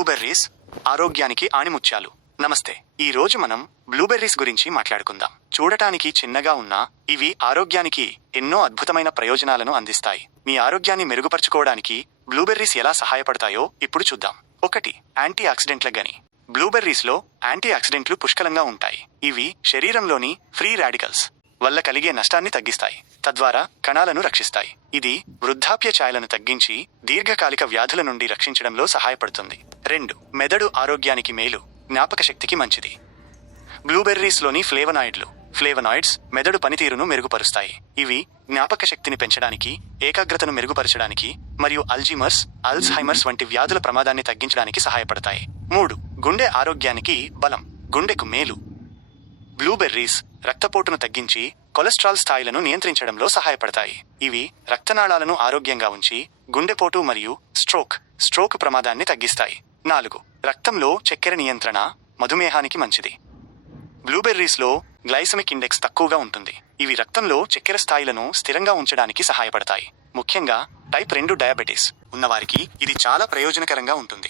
Blueberries ఆరోగ్యానికి ఆణిముత్యాలు. నమస్తే. ఈ రోజు మనం బ్లూబెర్రీస్ గురించి మాట్లాడుకుందాం. చూడటానికి చిన్నగా ఉన్నా ఇవి ఆరోగ్యానికి ఎన్నో అద్భుతమైన ప్రయోజనాలను అందిస్తాయి. మీ ఆరోగ్యాన్ని మెరుగుపరచుకోవడానికి బ్లూబెర్రీస్ ఎలా సహాయపడతాయో ఇప్పుడు చూద్దాం. ఒకటి యాంటీ ఆక్సిడెంట్ల గని. బ్లూబెర్రీస్లో యాంటీ ఆక్సిడెంట్లు పుష్కలంగా ఉంటాయి. ఇవి శరీరంలోని ఫ్రీ రాడికల్స్ వల్ల కలిగే నష్టాన్ని తగ్గిస్తాయి. తద్వారా కణాలను రక్షిస్తాయి. ఇది వృద్ధాప్య ఛాయలను తగ్గించి దీర్ఘకాలిక వ్యాధుల నుండి రక్షించడంలో సహాయపడుతుంది. రెండు మెదడు ఆరోగ్యానికి మేలు జ్ఞాపక శక్తికి మంచిది. బ్లూబెర్రీస్లోని ఫ్లేవనాయిడ్లు ఫ్లేవనాయిడ్స్ మెదడు పనితీరును మెరుగుపరుస్తాయి. ఇవి జ్ఞాపక శక్తిని పెంచడానికి ఏకాగ్రతను మెరుగుపరచడానికి మరియు అల్జీమర్స్ అల్జ్హైమర్స్ వంటి వ్యాధుల ప్రమాదాన్ని తగ్గించడానికి సహాయపడతాయి. మూడు గుండె ఆరోగ్యానికి బలం గుండెకు మేలు. బ్లూబెర్రీస్ రక్తపోటును తగ్గించి కొలెస్ట్రాల్ స్థాయిలను నియంత్రించడంలో సహాయపడతాయి. ఇవి రక్తనాళాలను ఆరోగ్యంగా ఉంచి గుండెపోటు మరియు స్ట్రోక్ స్ట్రోక్ ప్రమాదాన్ని తగ్గిస్తాయి. నాలుగు. రక్తంలో చక్కెర నియంత్రణ మధుమేహానికి మంచిది. బ్లూబెర్రీస్లో గ్లైసమిక్ ఇండెక్స్ తక్కువగా ఉంటుంది. ఇవి రక్తంలో చక్కెర స్థాయిలను స్థిరంగా ఉంచడానికి సహాయపడతాయి. ముఖ్యంగా టైప్ రెండు డయాబెటీస్ ఉన్నవారికి ఇది చాలా ప్రయోజనకరంగా ఉంటుంది.